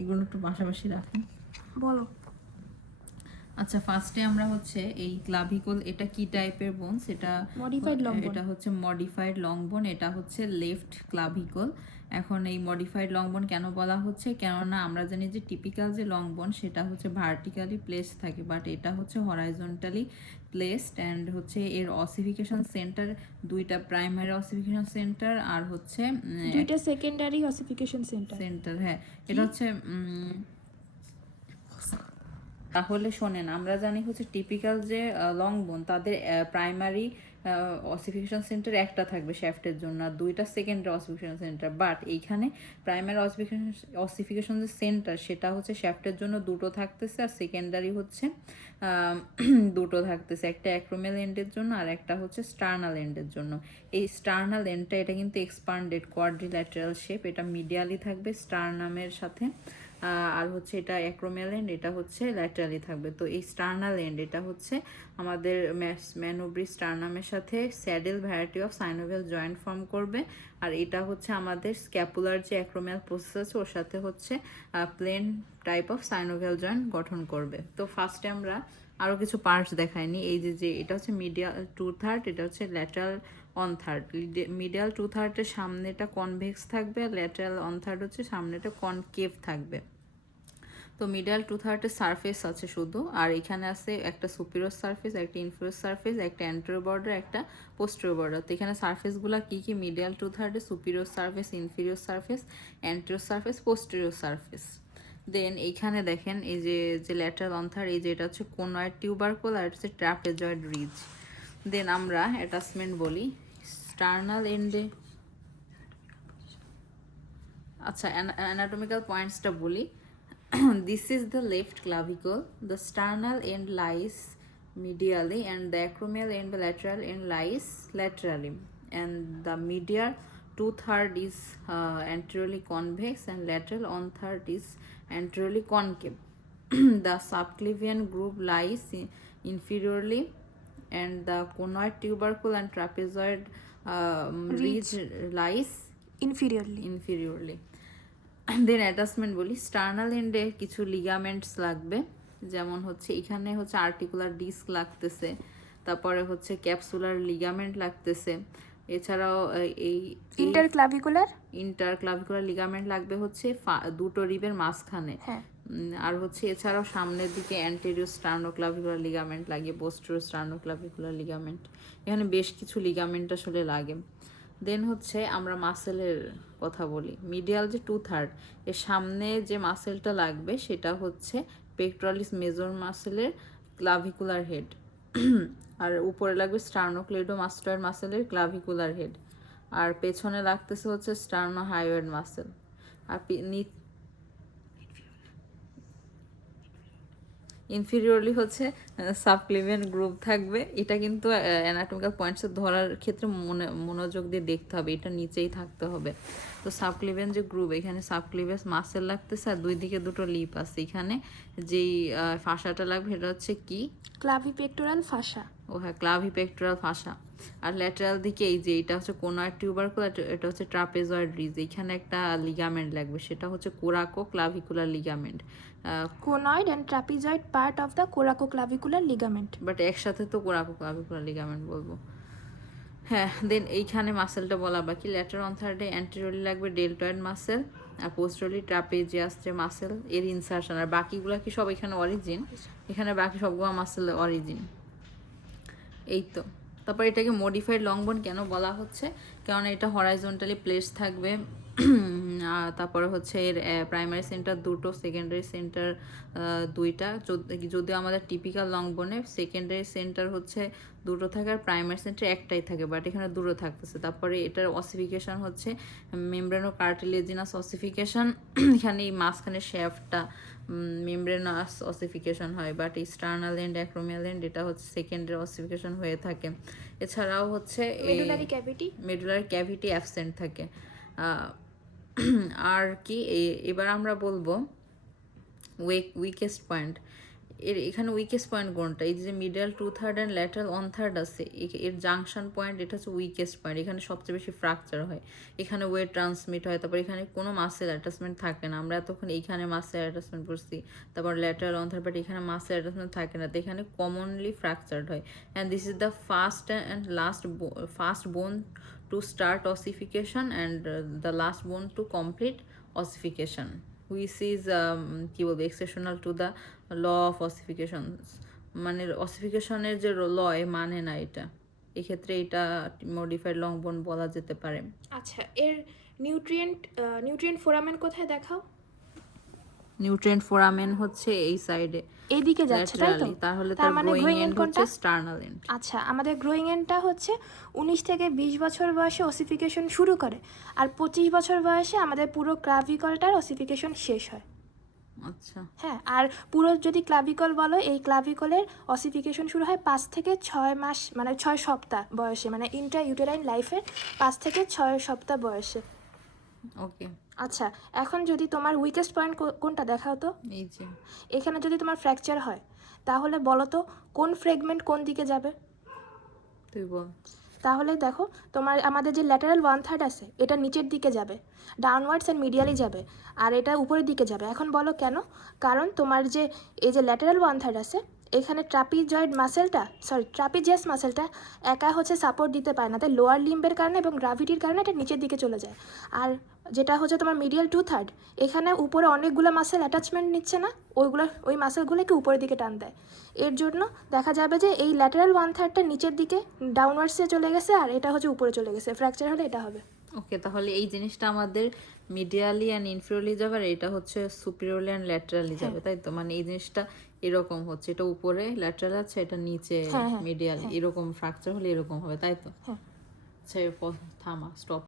এগুলো একটু পাশাপাশি রাখুন। বলো। আচ্ছা, ফার্স্টে আমরা হচ্ছে এই ক্লাভিকল, এটা কি টাইপের বোনস? মডিফাইড লং বোন। এটা হচ্ছে মডিফাইড লং বোন, এটা হচ্ছে লেফট ক্লাভিকল। এখন এই মডিফাইড লং বোন কেন বলা হচ্ছে? কেননা আমরা জানি যে টিপিক্যাল যে লং বোন সেটা হচ্ছে ভার্টিক্যালি প্লেস থাকে, বাট এটা হচ্ছে হরাইজন্টালি প্লেসড। অ্যান্ড হচ্ছে এর অসিফিকেশন সেন্টার দুইটা, প্রাইমারি অসিফিকেশন সেন্টার আর হচ্ছে দুইটা সেকেন্ডারি অসিফিকেশন সেন্টার। হ্যাঁ, এটা হচ্ছে তাহলে শোনেন, আমরা জানি হচ্ছে টিপিক্যাল যে লং বোন তাদের প্রাইমারি অসিফিকেশন সেন্টার একটা থাকবে শ্যাফটের জন্য, আর দুইটা সেকেন্ডারি অসিফিকেশন সেন্টার। বাট এইখানে প্রাইমারি অসিফিকেশন যে সেন্টার সেটা হচ্ছে শ্যাফটের জন্য দুটো থাকতেছে, আর সেকেন্ডারি হচ্ছে দুটো থাকতেছে, একটা অ্যাক্রোমিয়াল এন্ডের জন্য আর একটা হচ্ছে স্টার্নাল এন্ডের জন্য। এই স্টার্নাল এন্ডটা এটা কিন্তু এক্সপান্ডেড কোয়াড্রিল্যাটারাল শেপ, এটা মিডিয়ালি থাকবে স্টারনামের সাথে, আর হচ্ছে এটা অ্যাক্রোমিয়াল এন্ড, এটা হচ্ছে ল্যাটারালি থাকবে। তো এই স্টার্নাল এন্ড এটা হচ্ছে আমাদের ম্যানোব্রি স্টারনামের সাথে saddle variety of synovial joint form করবে, আর এটা হচ্ছে আমাদের স্ক্যাপুলার যে অ্যাক্রোমিয়াল প্রসেস আছে ওর সাথে হচ্ছে plane type of synovial joint গঠন করবে। তো ফার্স্টে আমরা আরও কিছু পার্টস দেখাইনি। এই যে এটা হচ্ছে মিডিয়াল 2/3, এটা হচ্ছে ল্যাটারাল 1/3। মিডিয়াল 2/3-এর সামনেটা কনভেক্স থাকবে, আর ল্যাটারাল 1/3 হচ্ছে সামনেটা কনকেভ থাকবে। তো মিডিয়াল 2/3-এর সারফেস আছে শুধু, আর এখানে আছে একটা সুপিরিয়র সারফেস, একটা ইনফিরিয়র সারফেস, একটা অ্যান্টেরিয়র বর্ডার, একটা পোস্টেরিয়র বর্ডার। তো এখানে সারফেসগুলো কী কী? মিডিয়াল 2/3-এ superior surface, inferior surface, anterior surface, posterior surface. Then এইখানে দেখেন এই যে ল্যাটারাল 1/3, এই যে এটা হচ্ছে কোনয়েড টিউবারকুল, আর এটা হচ্ছে ট্রাপেজয়েড রিজ। দেন আমরা অ্যাটাচমেন্ট বলি স্টার্নাল এন্ডে। আচ্ছা, অ্যানাটমিক্যাল পয়েন্টসটা বলি। This is the left clavicle. The sternal end lies medially, and the acromial end, the lateral end lies laterally. And the medial 2/3 is anteriorly convex, and lateral 1/3 is anteriorly concave. The subclavian groove lies inferiorly, and the conoid tubercle and trapezoid ridge lies inferiorly. Then attachment বলি sternal এন্ডে কিছু ligaments লাগবে, যেমন হচ্ছে এখানে হচ্ছে articular disk লাগতেছে, তারপরে হচ্ছে ক্যাপসুলার লিগামেন্ট লাগতেছে, এছাড়াও এই ইন্টারক্লাভিকুলার লিগামেন্ট লাগবে হচ্ছে দুটো রিবের মাঝখানে। আর হচ্ছে এছাড়াও সামনের দিকে অ্যান্টেরিয়র স্টার্নোক্লাভিকুলার লিগামেন্ট লাগে, পোস্টেরিয়র স্টার্নোক্লাভিকুলার লিগামেন্ট, এখানে বেশ কিছু লিগামেন্ট আসলে লাগে। দেন হচ্ছে আমরা মাসেলের কথা বলি। মিডিয়াল যে 2/3 এর সামনে যে মাসেলটা লাগবে সেটা হচ্ছে পেক্টোরালিস মেজর মাসেলের ক্লাভিকুলার হেড, আর উপরে লাগবে স্টার্নোক্লেডোমাস্টয়েড মাসেলের ক্লাভিকুলার হেড, আর পেছনে লাগতেছে হচ্ছে স্টার্নোহাইওয়েড মাসেল, আর ইনফিরিয়রলি হচ্ছে সাবক্লেভিয়ান গ্রুপ থাকবে। এটা কিন্তু অ্যানাটমিক্যাল পয়েন্টস ধরার ক্ষেত্রে মনোযোগ দিয়ে দেখতে হবে, এটা নিচেই থাকতে হবে। তো সাবক্লেভিয়ান যে গ্রুপ, এখানে সাবক্লেভিয়াস মাসেল লাগতেছে, আর দুই দিকে দুটো লিপ আছে। এখানে যেই ফাঁসাটা লাগবে এটা হচ্ছে কি? ক্লাভিপেক্টোরাল ফাসা। ও হ্যাঁ, ক্লাভিপেক্টোরাল ফাসা। আর ল্যাটারাল দিকে এই যে এটা হচ্ছে কোনয়েড টিউবারকুল, এটা হচ্ছে ট্রাপেজয়েড রিজ। এখানে একটা লিগামেন্ট লাগবে, সেটা হচ্ছে coracoclavicular ligament. Conoid and trapezoid part of the coracoclavicular ligament. But একসাথে তো কোরাকোক্লাভিকুলার লিগামেন্ট বলবো। হ্যাঁ, দেন এইখানে মাসেলটা বলা বাকি। ল্যাটারাল 1/3-এ অ্যান্টেরিয়রলি লাগবে ডেল্টয়েড মাসেল, আর পোস্টেরিয়রলি ট্রাপেজিয়াস যে মাসেল এর ইনসারশন, আর বাকিগুলো কি সব এখানে অরিজিন, এখানে বাকি সবগুলো মাসেল অরিজিন। এই তো। তারপর এটাকে মডিফাইড লং বোন কেন বলা হচ্ছে? কেননা এটা হরাইজন্টালি প্লেস থাকবে, তারপরে হচ্ছে এর প্রাইমারি সেন্টার দুটো, সেকেন্ডারি সেন্টার দুইটা। যদিও আমাদের টিপিক্যাল লং বোনে সেকেন্ডারি সেন্টার হচ্ছে দুটো থাকে আর প্রাইমারি সেন্টার একটাই থাকে, বাট এখানে দুটো থাকতেছে। তারপরে এটার অসিফিকেশন হচ্ছে মেমব্রেনো কার্টিলেজিনাস অসিফিকেশন, এখানে এই মাঝখানে শ্যাফটটা মেমব্রেনাস অসিফিকেশন হয়, বাট এই স্টার্নাল এন্ড অ্যাক্রোমিয়াল এন্ড এটা হচ্ছে সেকেন্ডারি অসিফিকেশন হয়ে থাকে। এছাড়াও হচ্ছে মেডুলারি ক্যাভিটি অ্যাবসেন্ট থাকে। আর কি এবার আমরা বলবো উইকেস্ট পয়েন্ট। এখানে উইকেস্ট পয়েন্ট কোনটা? এই যে মিডল 2/3 অ্যান্ড ল্যাটারাল 1/3 আছে, এর জাংশন পয়েন্ট, এটা হচ্ছে উইকেস্ট পয়েন্ট। এখানে সবচেয়ে বেশি ফ্র্যাকচার হয়, এখানে ওয়েট ট্রান্সমিট হয়, তারপর এখানে কোনো মাসেল অ্যাটাচমেন্ট থাকে না। আমরা এতক্ষণ এইখানে মাসেল অ্যাটাচমেন্ট করছি, তারপর ল্যাটারাল 1/3, বাট এখানে মাসেল অ্যাটাচমেন্ট থাকে না, তো এখানে কমনলি ফ্র্যাকচার্ড হয়। And this is the first bone to start ossification and the last bone to complete ossification, which is কী বলবো, exceptional to the law of ossifications. মানে অসিফিকেশনের যে ল মানে না এটা, এক্ষেত্রে এটা মডিফাইড লং বোন বলা যেতে পারে। আচ্ছা, এর নিউট্রিয়েন্ট ফোরামেন কোথায় দেখাও? নিউট্রিয়েন্ট ফোরামেন হচ্ছে এই সাইডে এইদিকে যাচ্ছে, তাই তো? ল্যাটারালি, তাহলে তার তার মানে গ্রোয়িং গ্রোয়িং এন্ড এন্ড হচ্ছে কোনটা? Sternal end. আচ্ছা, আমাদের গ্রোয়িং এন্ডটা হচ্ছে 19 থেকে 20 বছর বয়সে অসিফিকেশন শুরু করে, আর 25 বছর বয়সে আমাদের পুরো ক্লাভিকলটার অসিফিকেশন শেষ হয়। আচ্ছা, হ্যাঁ, আর পুরো যদি ক্লাভিকল বলো, এই ক্লাভিকলের অসিফিকেশন শুরু হয় 5 থেকে 6 মাস, মানে 6 সপ্তাহ বয়সে, মানে ইন্ট্রা ইউটেরাইন লাইফের 5 থেকে 6 সপ্তাহ বয়সে। ওকে। আচ্ছা, এখন যদি তোমার উইকেস্ট পয়েন্ট কোনটা দেখাও তো। এই যে এখানে যদি তোমার ফ্র্যাকচার হয়, তাহলে বলো তো কোন ফ্রেগমেন্ট কোন দিকে যাবে? তুই বল। তাহলে দেখো, তোমার আমাদের যে ল্যাটারাল 1/3 আছে, এটা নিচের দিকে যাবে, ডাউনওয়ার্ডস অ্যান্ড মিডিয়ালি যাবে, আর এটা উপরের দিকে যাবে। এখন বলো কেন? কারণ তোমার যে এই যে ল্যাটারাল 1/3 আছে, এখানে ট্রাপিজিয়াস মাসেলটা একা হচ্ছে সাপোর্ট দিতে পারে না, তাই লোয়ার লিম্বের কারণে এবং গ্রাভিটির কারণে এটা নিচের দিকে চলে যায়। আর যেটা হচ্ছে তোমার মিডিয়াল 2/3, এখানে উপরে অনেকগুলো মাসেল অ্যাটাচমেন্ট নিচ্ছে না, ওই মাসেলগুলোকে উপরের দিকে টান দেয়। এর জন্য দেখা যাবে যে এই ল্যাটারাল 1/3টা নিচের দিকে ডাউনওয়ার্ডসে চলে গেছে, আর এটা হচ্ছে উপরে চলে গেছে। ফ্র্যাকচার হলে এটা হবে। ওকে, তাহলে এই জিনিসটা আমাদের মিডিয়ালি অ্যান্ড ইনফিরিয়রলি যাবে, আর এটা হচ্ছে সুপিরিয়রলি অ্যান্ড ল্যাটারালি যাবে, তাই তো? মানে এই জিনিসটা এরকম হচ্ছে, এটা উপরে ল্যাটারাল আছে, এটা নিচে হ্যাঁ, হ্যাঁ, মিডিয়ালি, এরকম ফ্র্যাকচার হলে এরকম হবে, তাই তো? হ্যাঁ। আচ্ছা, থামা, স্টপ।